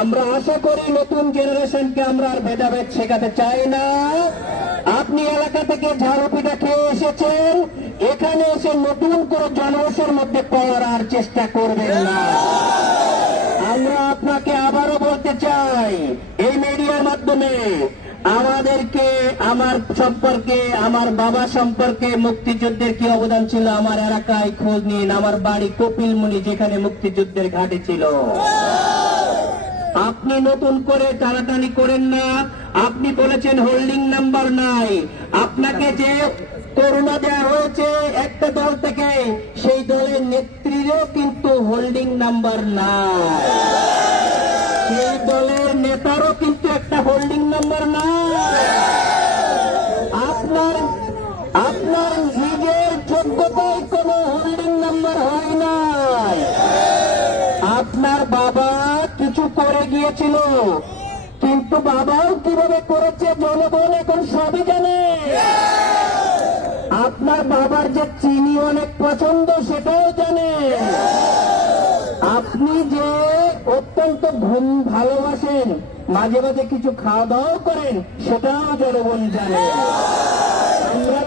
আমরা আশা করি নতুন জেনারেশনকে আমরা আর ভেদাভেদ শেখাতে চাই না। আপনি এলাকা থেকে ঝাড়ুপিঠা খেয়ে এসেছেন, এখানে এসে নতুন করে জনরসের মধ্যে পড়ার আর চেষ্টা করবেন না। আমরা আপনাকে আবারও বলতে চাই এই মিডিয়ার মাধ্যমে, আমাদেরকে আমার সম্পর্কে, আমার বাবা সম্পর্কে মুক্তিযুদ্ধের কি অবদান ছিল আমার এলাকায় খোঁজ নিন। আমার বাড়ি কপিলমুনি, যেখানে মুক্তিযুদ্ধের ঘাঁটি ছিল। আপনি নতুন করে টানাটানি করেন না। আপনি বলেছেন হোল্ডিং নাম্বার নাই। আপনাকে যে করুণা দেওয়া হয়েছে একটা দল থেকে, সেই দলের নেত্রীরও কিন্তু হোল্ডিং নাম্বার নাই। সেই দলের নেতারও কিন্তু একটা হোল্ডিং নাম্বার নাই। আপনার নিজের যোগ্যতায় কোনো হোল্ডিং নাম্বার হয় নাই। আপনার বাবা কিছু করে গিয়েছিল, কিন্তু বাবাও কিভাবে করেছে জনগণ এখন সবই জানে। আপনার বাবার যে চিনি অনেক পছন্দ সেটাও জানে। আপনি যে অত্যন্ত ঘুম ভালোবাসেন, মাঝে মাঝে কিছু খাওয়া দাওয়াও করেন, সেটাও জনগণ জানে। আমরা